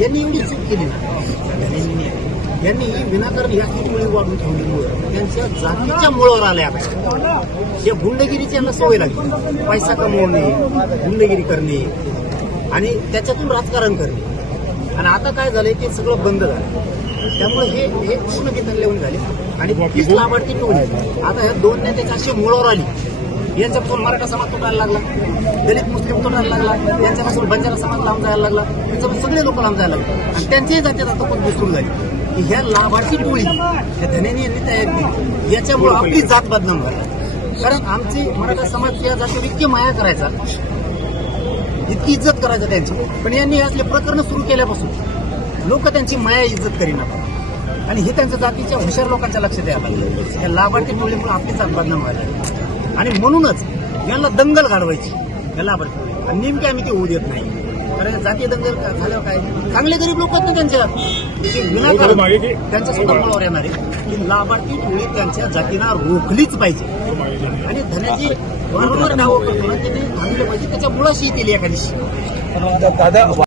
यांनी एवढी चूक केली ना, यांनी विनाकारण या मुळे वाढून ठेवल्यामुळे त्यांच्या जातीच्या मुळावर आल्या. या गुंडगिरीची यांना सवय लागली, पैसा कमवणे, गुंडगिरी करणे आणि त्याच्यातून राजकारण करणे. आणि आता काय झालंय ते सगळं बंद झालं. त्यामुळे हे पूर्ण घेतलेले झाले आणि तीच लाभार्थी टोळी आता ह्या दोन नेत्याच्या अशी मुळावर आली. यांच्यापासून मराठा समाज तुटायला लागला, दलित मुस्लिम तुटायला लागला, यांच्यापासून बंजारा समाज लांब जायला लागला, त्याच्यापासून सगळे लोक लांब जायला लागले आणि त्यांच्याही जातीत आता पण सुरू झाली की ह्या लाभार्थी टोळी ह्या धन्याने यांनी तयार केली. याच्यामुळे आपली जात बदनाम झाली. कारण आमची मराठा समाज या जातीवर इतकी माया करायचा, इतकी इज्जत करायचं त्यांची, पण यांनी असले प्रकरण सुरू केल्यापासून लोक त्यांची माया इज्जत करीना आणि हे त्यांच्या जातीच्या हुशार लोकांच्या लक्षात यायला लागलं. या लाभार्थी टोळीमुळे आपली जात बदनाम व्हायला आणि म्हणूनच यांना दंगल घडवायची या लाभार्थी टोळी आणि नेमके आम्ही ते होऊ देत नाही. कारण जातीय दंगल झाल्यावर काय चांगले गरीब लोक आहेत ना त्यांच्या विनाकारण त्यांच्या सुद्धा मुळावर येणार आहे की लाभार्थी टोळी त्यांच्या जातींना रोखलीच पाहिजे. आणि धन्याची वारंवार डावं करतो ना, त्यांनी थांबलं पाहिजे, त्याच्या मुळाशी येतील एखादी. दादा